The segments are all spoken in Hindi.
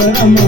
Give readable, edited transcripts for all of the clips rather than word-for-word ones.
Hare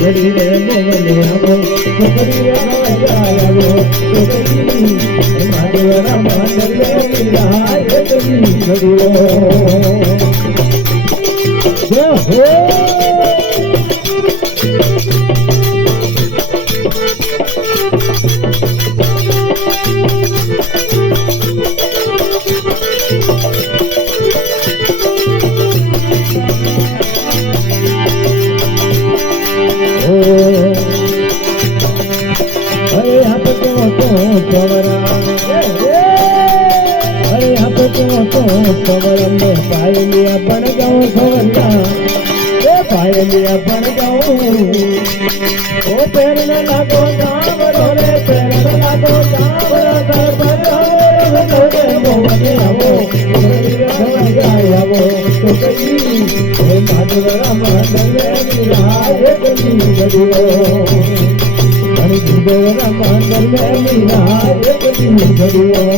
ઘડી રે મોવલે આવો છોકરી રે આવો છોકરી માધવરા માંડલ મે મીરા એકલી ઘડીઓ જય હો पायलिया बन जाऊं खवरिया पायलिया बन जाऊं ओ पैर न लागो जावड़ो रे पैर न लागो जावड़ो सर पर हो रे मोवने आवो खवरिया आवो तो कई हे माधवरा मंडल मीरा एकली घड़ियो अरे माधवरा मंडल मीरा एकली घड़ियो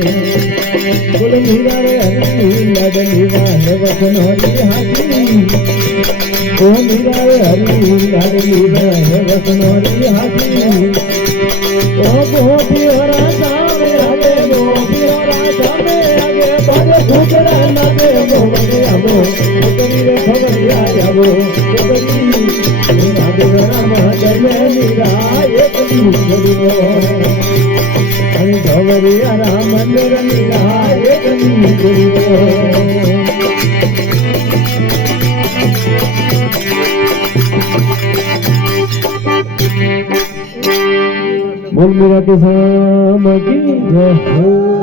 बोल मीरा रे हरी लाडली वाहे वसनोरी हाथी ओ मीरा रे हरी लाडली वाहे वसनोरी हाथी ओ गोपी हरा सामे आगे गोपी हरा सामे आगे बाजे खुचरा नागे मोवने आवो छोकरी रे खवरिया आवो छोकरी माधवरा मंडल में मीरा एकली घड़ियो खवरिया राम मंदिर मीरा एकली घड़ियो बोल मीरा के साम की जय हो।